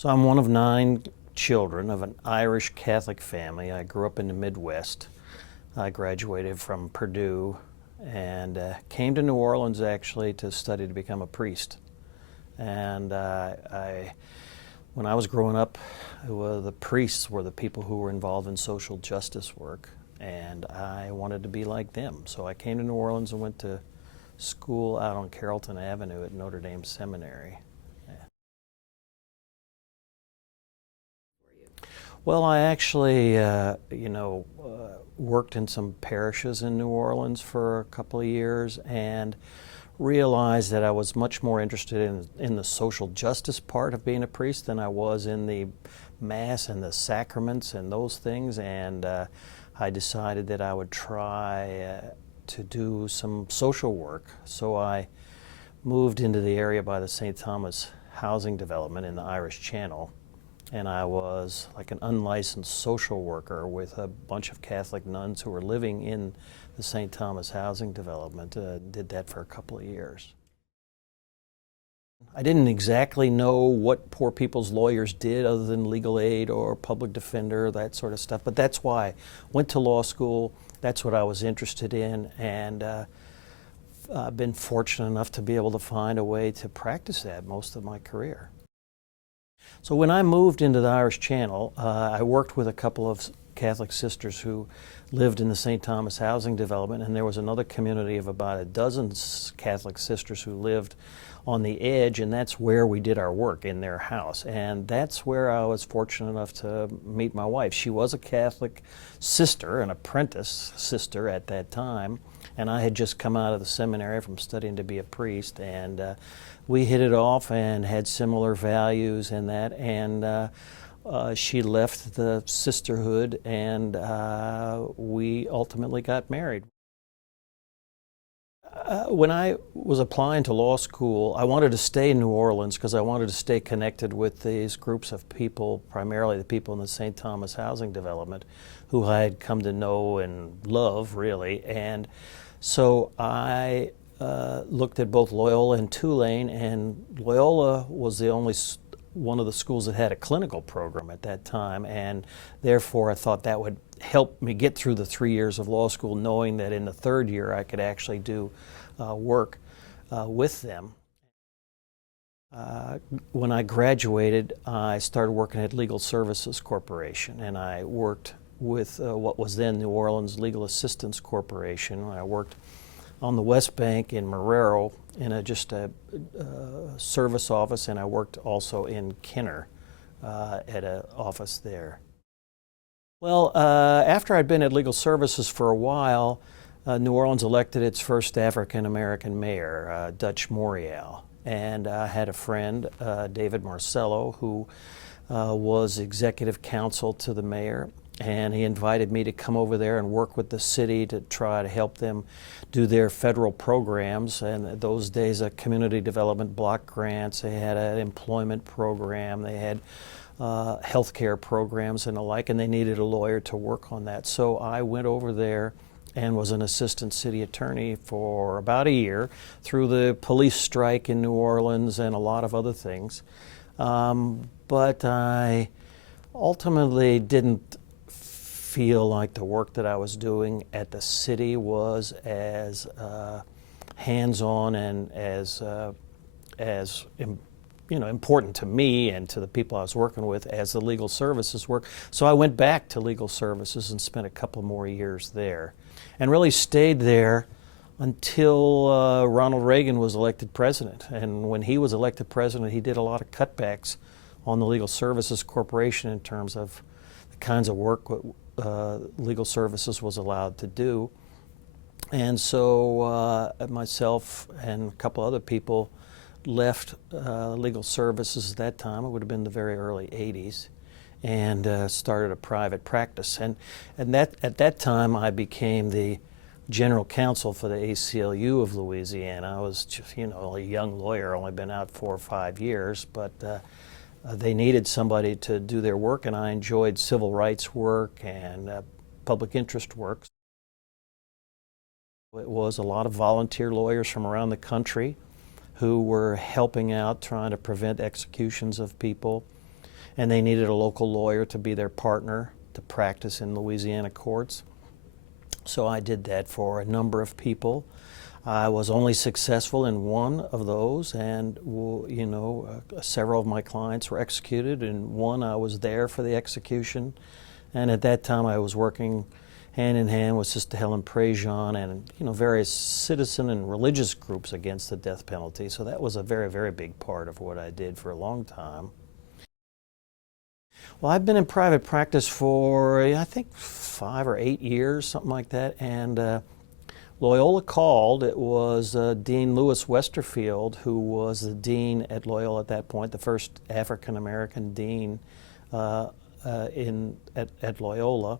So I'm one of 9 children of an Irish Catholic family. I grew up in the Midwest. I graduated from Purdue and came to New Orleans actually to study to become a priest. And when I was growing up, the priests were the people who were involved in social justice work, and I wanted to be like them. So I came to New Orleans and went to school out on Carrollton Avenue at Notre Dame Seminary. Well, I actually, worked in some parishes in New Orleans for a couple of years and realized that I was much more interested in the social justice part of being a priest than I was in the Mass and the sacraments and those things. And I decided that I would try to do some social work. So I moved into the area by the St. Thomas housing development in the Irish Channel. And I was like an unlicensed social worker with a bunch of Catholic nuns who were living in the St. Thomas housing development. Did that for a couple of years. I didn't exactly know what poor people's lawyers did other than legal aid or public defender, that sort of stuff. But that's why I went to law school. That's what I was interested in. And I've been fortunate enough to be able to find a way to practice that most of my career. So when I moved into the Irish Channel, I worked with a couple of Catholic sisters who lived in the St. Thomas housing development, and there was another community of about a dozen Catholic sisters who lived on the edge, and that's where we did our work, in their house. And that's where I was fortunate enough to meet my wife. She was a Catholic sister, an apprentice sister at that time, and I had just come out of the seminary from studying to be a priest, and we hit it off and had similar values in that, and she left the sisterhood, and we ultimately got married. When I was applying to law school, I wanted to stay in New Orleans because I wanted to stay connected with these groups of people, primarily the people in the St. Thomas housing development, who I had come to know and love, really. And so I looked at both Loyola and Tulane, and Loyola was the only one of the schools that had a clinical program at that time, and therefore I thought that would help me get through the 3 years of law school, knowing that in the third year I could actually do work with them. When I graduated, I started working at Legal Services Corporation, and I worked with what was then New Orleans Legal Assistance Corporation. I worked on the West Bank in Marrero in just a service office, and I worked also in Kenner at an office there. Well, after I'd been at Legal Services for a while, New Orleans elected its first African-American mayor, Dutch Morial. And I had a friend, David Marcello, who was executive counsel to the mayor, and he invited me to come over there and work with the city to try to help them do their federal programs. And those days, community development block grants, they had an employment program, they had health care programs and the like, and they needed a lawyer to work on that. So I went over there and was an assistant city attorney for about a year through the police strike in New Orleans and a lot of other things. But I ultimately didn't feel like the work that I was doing at the city was as hands-on and as important to me and to the people I was working with as the legal services work. So I went back to legal services and spent a couple more years there, and really stayed there until Ronald Reagan was elected president. And when he was elected president, he did a lot of cutbacks on the Legal Services Corporation in terms of the kinds of work legal services was allowed to do. And so myself and a couple other people left legal services at that time. It would have been the very early 80s, and started a private practice. And at that time, I became the general counsel for the ACLU of Louisiana. I was just, a young lawyer, only been out 4 or 5 years, but they needed somebody to do their work, and I enjoyed civil rights work and public interest work. It was a lot of volunteer lawyers from around the country who were helping out, trying to prevent executions of people. and they needed a local lawyer to be their partner to practice in Louisiana courts. So I did that for a number of people. I was only successful in one of those, and several of my clients were executed. In one, I was there for the execution, and at that time I was working hand in hand with Sister Helen Prejean and various citizen and religious groups against the death penalty. So that was a very, very big part of what I did for a long time. Well, I've been in private practice for, I think, 5 or 8 years, something like that, and Loyola called. It was Dean Lewis Westerfield, who was the dean at Loyola at that point, the first African-American dean at Loyola,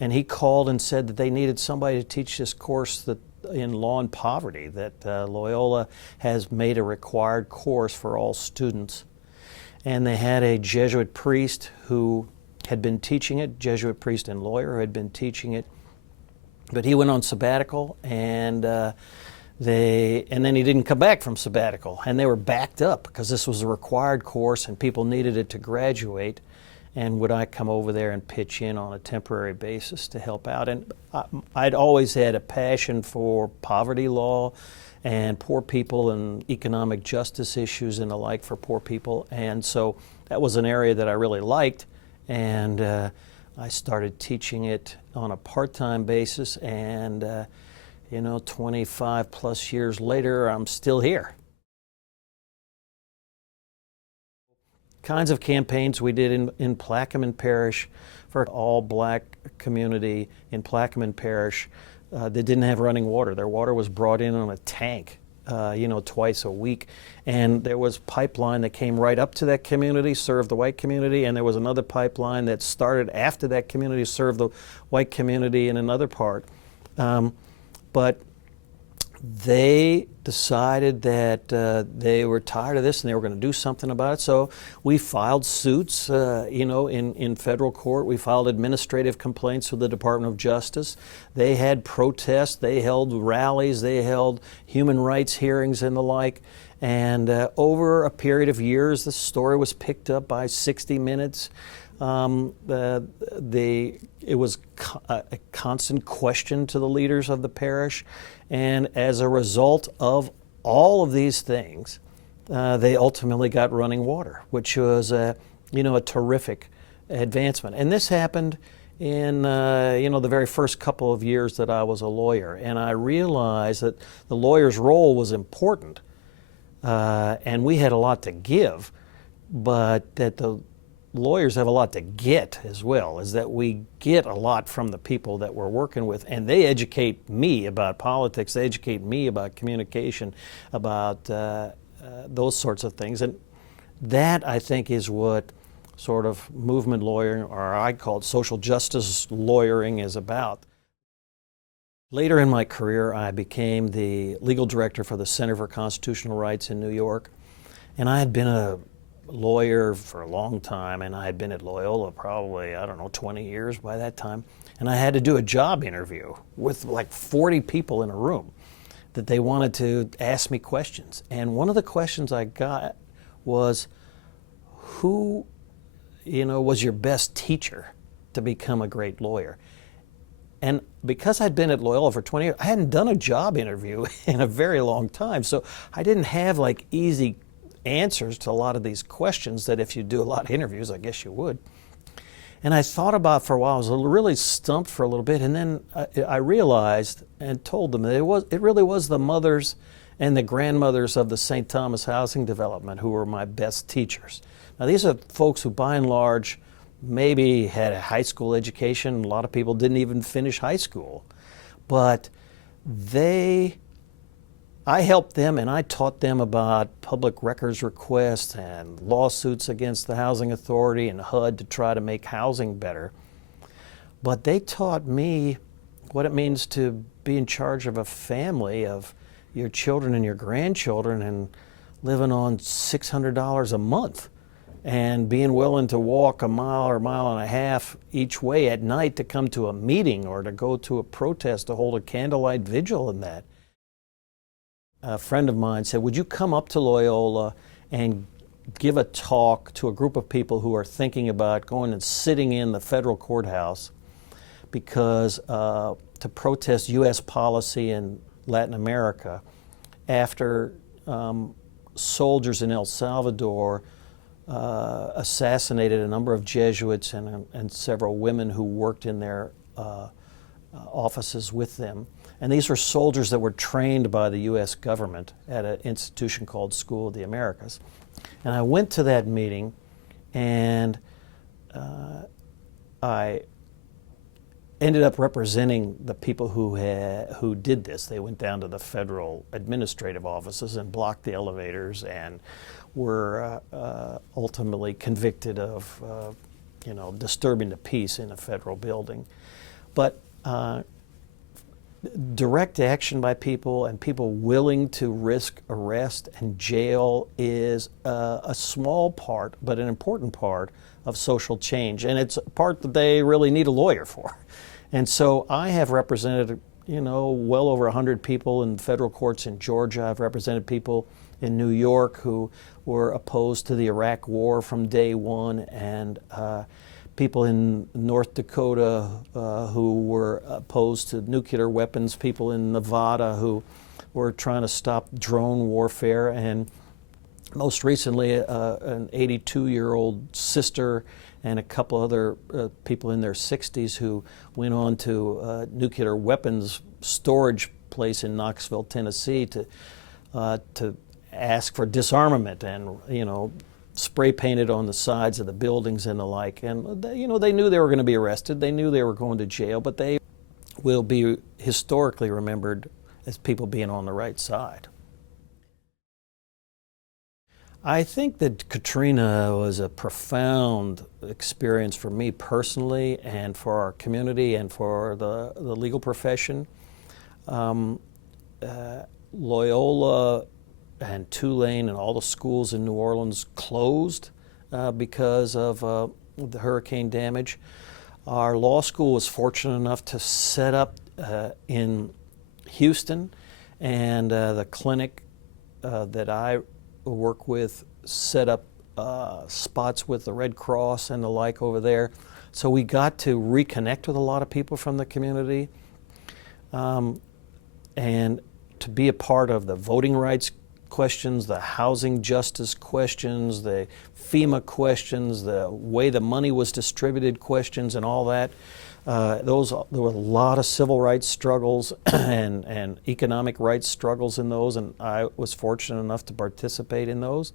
and he called and said that they needed somebody to teach this course in law and poverty, that Loyola has made a required course for all students. And they had a Jesuit priest who had been teaching it, Jesuit priest and lawyer who had been teaching it, but he went on sabbatical, and then he didn't come back from sabbatical, and they were backed up because this was a required course and people needed it to graduate. And would I come over there and pitch in on a temporary basis to help out? And I'd always had a passion for poverty law and poor people and economic justice issues and the like for poor people. And so that was an area that I really liked. And I started teaching it on a part-time basis. And, 25 plus years later, I'm still here. Kinds of campaigns we did in Plaquemine Parish for all black community in Plaquemine Parish. They didn't have running water. Their water was brought in on a tank, twice a week. And there was pipeline that came right up to that community, served the white community, and there was another pipeline that started after that community, served the white community in another part. But they decided that they were tired of this and they were going to do something about it. So we filed suits, in federal court. We filed administrative complaints with the Department of Justice. They had protests. They held rallies. They held human rights hearings and the like. And over a period of years, the story was picked up by 60 Minutes. It was a constant question to the leaders of the parish, and as a result of all of these things, they ultimately got running water, which was a terrific advancement. And this happened in the very first couple of years that I was a lawyer, and I realized that the lawyer's role was important, and we had a lot to give, but that the lawyers have a lot to get as well, is that we get a lot from the people that we're working with, and they educate me about politics, they educate me about communication, about those sorts of things. And that, I think, is what sort of movement lawyering, or I call it social justice lawyering, is about. Later in my career, I became the legal director for the Center for Constitutional Rights in New York, and I had been a lawyer for a long time, and I had been at Loyola probably, 20 years by that time, and I had to do a job interview with like 40 people in a room that they wanted to ask me questions. And one of the questions I got was, who was your best teacher to become a great lawyer? And because I'd been at Loyola for 20 years, I hadn't done a job interview in a very long time, so I didn't have like easy answers to a lot of these questions that if you do a lot of interviews, I guess you would. And I thought about it for a while. I was really stumped for a little bit, and then I realized and told them that it really was the mothers and the grandmothers of the St. Thomas housing development who were my best teachers. Now, these are folks who, by and large, maybe had a high school education. A lot of people didn't even finish high school. But I helped them and I taught them about public records requests and lawsuits against the Housing Authority and HUD to try to make housing better. But they taught me what it means to be in charge of a family, of your children and your grandchildren, and living on $600 a month and being willing to walk a mile or mile and a half each way at night to come to a meeting or to go to a protest, to hold a candlelight vigil in that. A friend of mine said, would you come up to Loyola and give a talk to a group of people who are thinking about going and sitting in the federal courthouse because to protest U.S. policy in Latin America after soldiers in El Salvador assassinated a number of Jesuits and several women who worked in their offices with them. And these were soldiers that were trained by the U.S. government at an institution called School of the Americas. And I went to that meeting, and I ended up representing the people who did this. They went down to the federal administrative offices and blocked the elevators and were ultimately convicted of disturbing the peace in a federal building. But direct action by people and people willing to risk arrest and jail is a small part, but an important part of social change. And it's a part that they really need a lawyer for. And so I have represented, well over 100 people in federal courts in Georgia. I've represented people in New York who were opposed to the Iraq War from day one, and people in North Dakota who were opposed to nuclear weapons, people in Nevada who were trying to stop drone warfare, and most recently an 82-year-old sister and a couple other people in their 60s who went on to a nuclear weapons storage place in Knoxville, Tennessee to ask for disarmament and, spray painted on the sides of the buildings and the like. And, they knew they were going to be arrested. They knew they were going to jail, but they will be historically remembered as people being on the right side. I think that Katrina was a profound experience for me personally and for our community and for the legal profession. Loyola and Tulane and all the schools in New Orleans closed because of the hurricane damage. Our law school was fortunate enough to set up in Houston, and the clinic that I work with set up spots with the Red Cross and the like over there. So we got to reconnect with a lot of people from the community and to be a part of the voting rights questions, the housing justice questions, the FEMA questions, the way the money was distributed questions and all that. There were a lot of civil rights struggles and economic rights struggles in those, and I was fortunate enough to participate in those.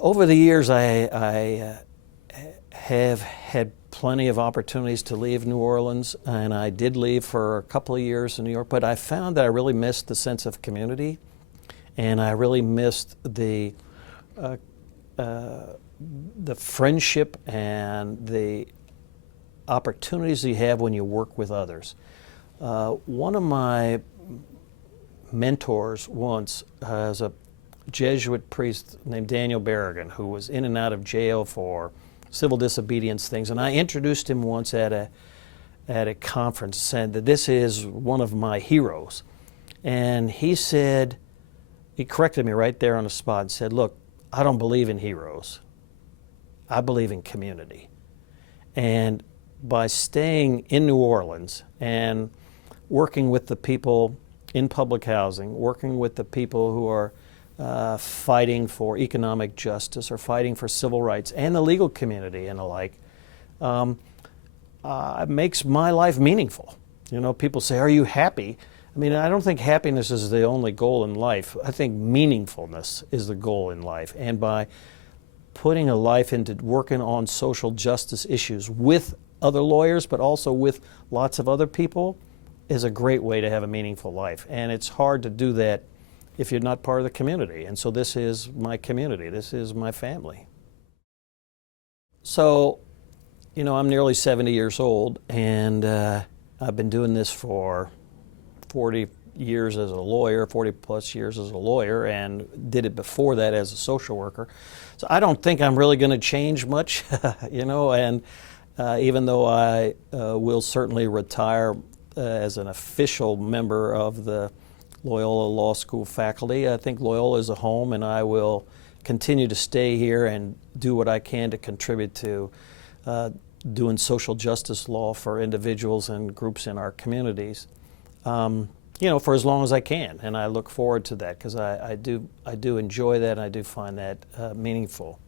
Over the years, I have had plenty of opportunities to leave New Orleans, and I did leave for a couple of years in New York, but I found that I really missed the sense of community, and I really missed the friendship and the opportunities you have when you work with others. One of my mentors once was a Jesuit priest named Daniel Berrigan, who was in and out of jail for civil disobedience things, and I introduced him once at a conference, said that this is one of my heroes. And he said, he corrected me right there on the spot and said, look, I don't believe in heroes. I believe in community. And by staying in New Orleans and working with the people in public housing, working with the people who are fighting for economic justice or fighting for civil rights and the legal community and the like, it makes my life meaningful. People say, are you happy? I mean, I don't think happiness is the only goal in life. I think meaningfulness is the goal in life. And by putting a life into working on social justice issues with other lawyers, but also with lots of other people, is a great way to have a meaningful life. And it's hard to do that if you're not part of the community. And so this is my community. This is my family. So, I'm nearly 70 years old, and I've been doing this for 40 years as a lawyer, 40 plus years as a lawyer, and did it before that as a social worker. So I don't think I'm really going to change much, and even though I will certainly retire as an official member of the Loyola Law School faculty, I think Loyola is a home, and I will continue to stay here and do what I can to contribute to doing social justice law for individuals and groups in our communities, for as long as I can. And I look forward to that because I do enjoy that, and I do find that meaningful.